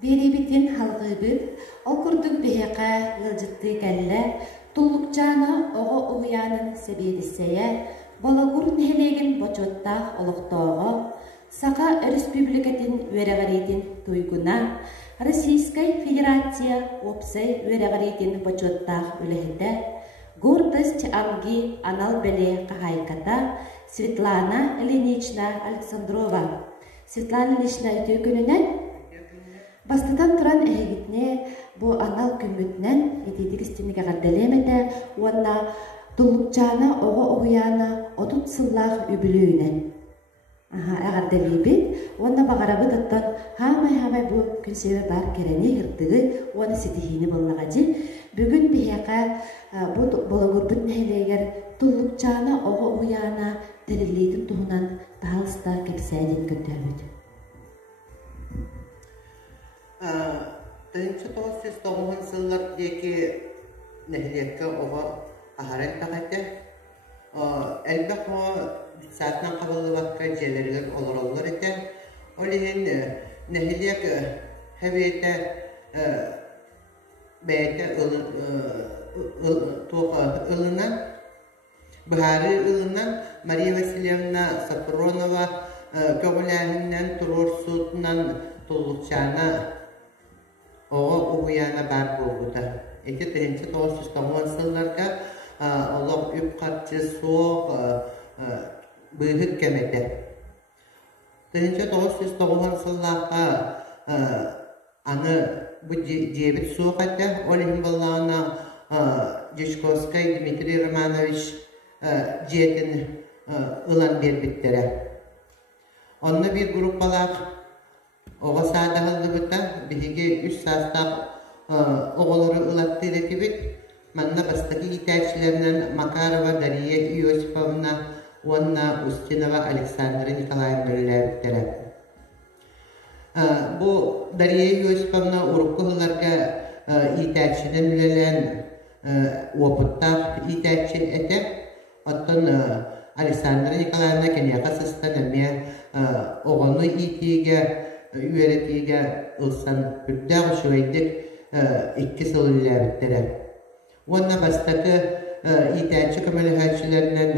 Беребитин халгыбыт, окурдук бехека лылжытты кәлле, туллукчана оҕо уянын себедисея, балагур нехелеген бочоттах олохтоого, Сака республикатын верегаритин туйгуна, Российская Федерация опсай верегаритин бочоттах үлэхэтэ, гордость амги анал беле кахайката Светлана Ильинична Александрова. Светлана Ильинична өтөкүнүнөн бастатан туран эхегитне бу анал күмбүтнен этидигистинеге гадделемете уанна туллукчана оҕо уяна отут сыллах үбүлүүнен агарделибит уанна багарабыт оттон хамай бу күнсебе бар керени хырдыгы уаны ситихини боллагажи бүгүн бияка бу болагурбут нехелегер туллукчана оҕо уяна терилиитин туһунан таалыста кепсэдин көтөбүт. Тынчы тоғыз тоғын сыллар деки нехлекке оға ахарен тағайты. Әлбәқ о саатынан қабылы баққа желерген олар еті. Олеген нехлек хәветі бәйті ылынан, бұхары ылынан Мария Васильевна Сапронова көңіләнінен тұрор суытынан туллукчана оға уяна бар болуда. Эти 1990 сылларга олог үп қатчы соқ бұйғыт кәметі. 1990 сылларга аны бұл дебіт соқ әті. Олеген баллағына Дешковскай Дмитрий Романович жетін ұлан бербіттері. Онны bir группалар оға садағылды бұта, бігі үш састақ оғылары ұлаттыры кебет, манна бастығы итәкшілерінен Макарова Дария Иосифовна, Онна Устинова Александра Николаевна үләбіттері. Бұл Дария Иосифовна ұрыққығыларға итәкшіден үлелен опыттақ итәкші әтеп, оттын Александра Николаевна кенеға сыстан әме оғаны итеге үйеретеге ұлсан үрдәғ шуайдық ikki сыл үләбіттері. Онна бастақы итәчі көміліғайшыларынан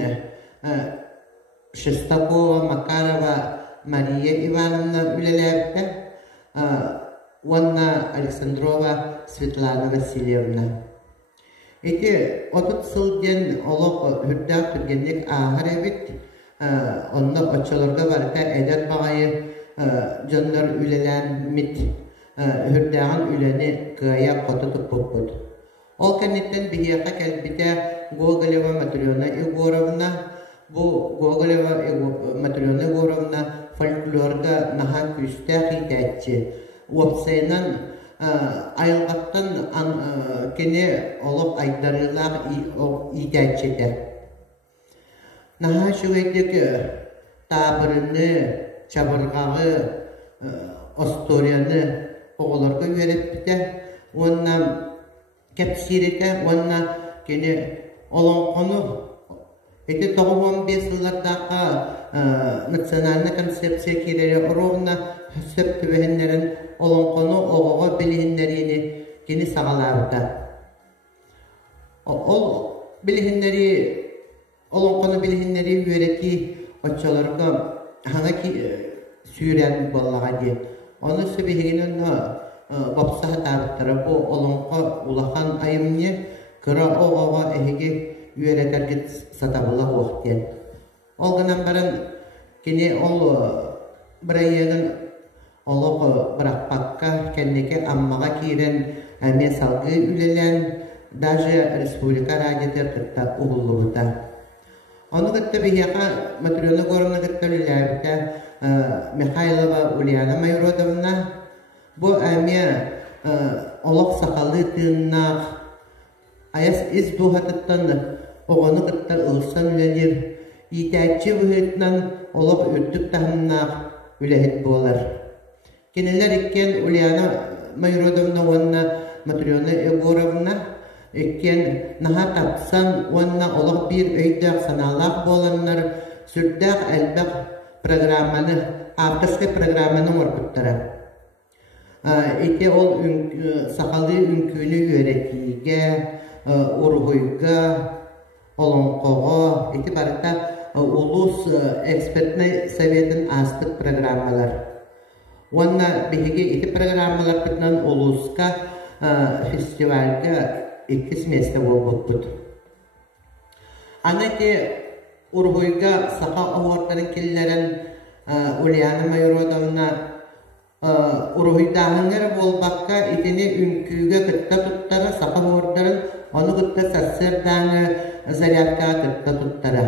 Шестакова, Макарова, Мария Ивановна үләбітті. Онна Александрова, Светлана Васильевна. Эти отут сылден олық үрдәғ түргенлік ағыр әбіт. Онна очаларға барыта әдәт бағайы Жоннор үлелен мит үрдәғын үлені кыя қоты тұппыппыд. Ол кәнеттен бігеқа кәлбіте Гоголева Матриона Егоровна, бұл Гоголева Матриона Егоровна фольклорда наға күстәқ итәтчі. Опсайнан айылғаттан кене олық айдарылақ итәтчеді. Наға шуайдық табырыны чабырғағы осторияны оғыларға үйерепті. Онна кәпсиреті, онна кені олонқону. Эти 15 жылдардағы национальный концепция керері ұрығына сөп түбәхінлерін олонқону оғыға білігінлеріні кені сағаларыда. Ол білігінлері, олонқону білігінлері үйереті отчаларға Хана ки сүйрен боллаға де. Оны сөбегенін бапсаға табыттары бұл олыңға улақан айымне кыра оғаға әйге үйеретергет сатабыла оқтен. Ол ғынан барын кене ол бір айының олығы бірақпаққа кәннеке аммаға кейрен әме салғы үлелен даже республика радиотер күтті ұғылы бұта. Onu gıttı bihyaqa Matryona Gorovna gıttı lülabita Mikhailova Ulyana Mayrodovna bu әме олық сақалы тыыннақ аяс из дуғатыттан оғаны гыттар ұлыстан үленер итәтчі бұхетнан олық үрдік тағыннақ үләхет болар. Кенелер еккен Уляна Mayrodovna онна Matryona Егоровна Ekken naha tapsan onna olaq bir öydaq sanalaq bolanlar sürdaq elbaq programmanı, avqısqı programmanı orkuttara. ити ол сақалы үнкүнү үйрекиге, ургуйга, олонкого, ити барыта улус экспертный советін астык программалар. Онна биһиги ити программалар бүтнан улуска фестивальга 2 месте болбут. Анаки ургуйга сака оғыртарын келлерін Ульяна Майородовна ургуйдағыңыр болбаққа итini үнкүйге кытта туттара сака оғыртарын оны кытта сарсырдаңы зарядка кытта туттара.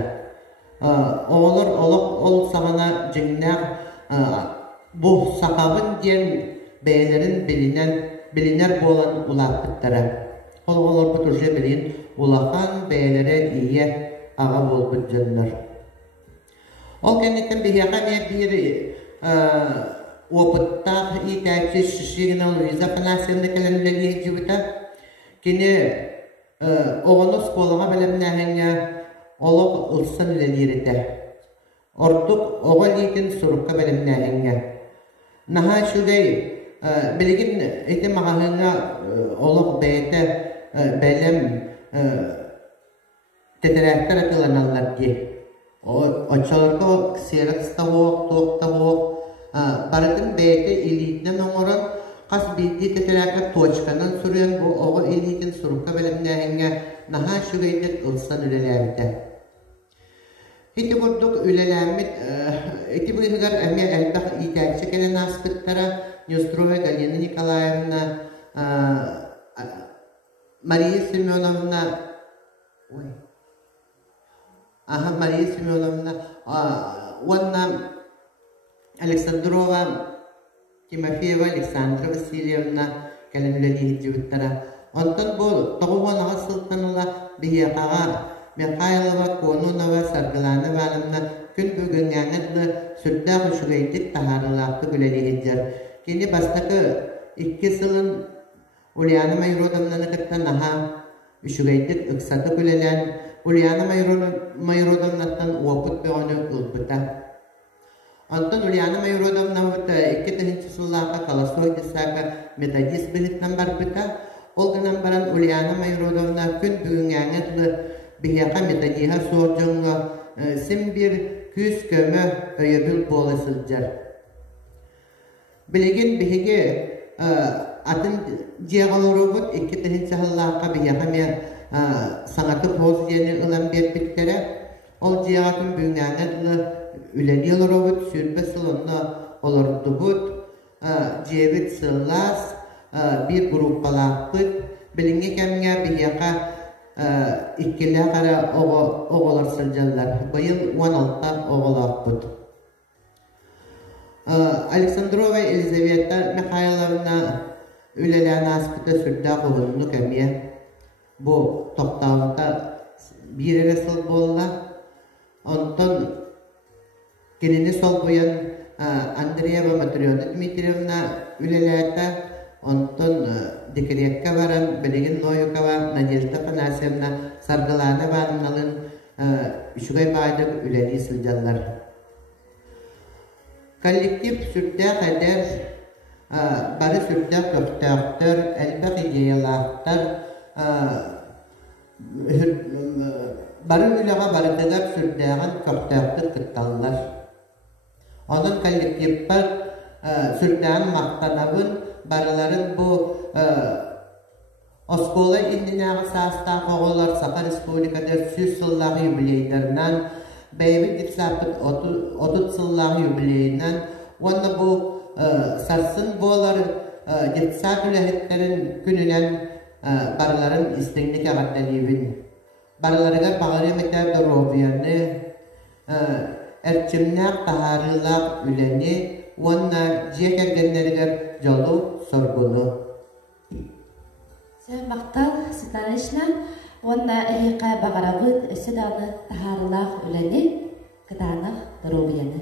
Оғылыр ол сағана жыңнақ bu sakabın diyen beylerin bilinler bolan ulaqıttara. Olur bu turca bilin ulaqan beylere iyiye ağa bolbut canlar. Ol kendiken bihiyaqa bir opıttaq itəçi şişiğine Luisa Fanasyan'da kalemleri cüvita kini oğunu skolağa bilemnəğine oluq ılsan ileriyiride. Ortuk oğul itin surukka bilemnəğine. Naha şugay bilgin eti mağahına oluq beyte belem teterekler atılanallar ki. Oçalarga ksiraqsta hoq, toqta hoq, baratın beyte ilitinen oğuran qas bildi teterekler toçkanan sürüyen bu oğul ilitin surukka bilemnəğine naha şugaydır ılsan ülelerdi. Iti burduk ülelenmit, iti bu yılgar emya elbaq itəçi kenen aspıttara Nyostrova Galina Nikolayevna, Mariya Semyonovna, Mariya Semyonovna, Vanna Aleksandrova, Timofeyeva Aleksandra Vasilyevna kenen üleliği cüvüttara. Ondan bu toğuvan asıltanıla bihiyaqağa Mikhailova, Kononova, Sargılanova alımna gün bugün yanıtlı sürdağ uşugaydık taharılaktı güleliğidir. Kini bastaki 2 yılın Ulyana Mayrodovna'nı kıttan aha uşugaydık ıksatı gülelen Ulyana Mayrodovna'dan oput ve onu ılbıta. Ondan Ulyana Mayrodovna'da 2 təhінші sullaqa Kalasoy disaka metodist bilitnan barbıta. Olganan baran Ulyana Mayrodovna gün bugün yanıtlı Bihiyaqa metodiha sorcunga sim bir küs kömü öyöbül bolasılcar. Biligin bihigi atın ciğalarobut 2 təhінші hallaqa bihiyaqa me sanatı poz diyeni ılan bir bitkere ol ciğaqın büyünganetli üleniyalarobut sürbe sılında olurdubut cevit sıllas bir grupalaqbıt bilingi kemge bihiyaqa İkkiler kara oğular sılcanlar. Bayıl 16 oğulak bud. Aleksandrova Elizaveta Mikhailovna ülelen aspıda sürdağ oğulunu kemiye. Bu toktağında bir yere sıl bolla. Ondan gelini sol boyan Andreyeva Matriona Dmitrievna ülelete ondan Dikriyakka varan, Beligin Noyukova, Nadezhda Panasyevna, Sargılana varanalın şugay baydık üleli sılcanlar. Kollektif sürtdağ eder, barı sürtdağ köftağıdır, elbaq ideyalardır, barı ülağa barıdılar sürtdağın köftağıdır kıttallar. Onun kollektifler sürtdağın maqtanabın, barıların bu Oskola indinağı sağıstan qoğular Saqa Respublika'da 100 yıllağı yubileylerden Beyvi Dipsapıt 30 yıllağı yubileyinden onda bu sarsın boğular Dipsap ülahitlerin gününen barıların istenlik ağaddalivin barılarıga bağırı mekterde robiyanı erçimnak taharılaq üleni onda ciyekergenleriger jolu sorgulu. Sen baktal sitarışla onda ehqa bağırabıt esedalı taharılaq üleni kıdanıq robiyanı.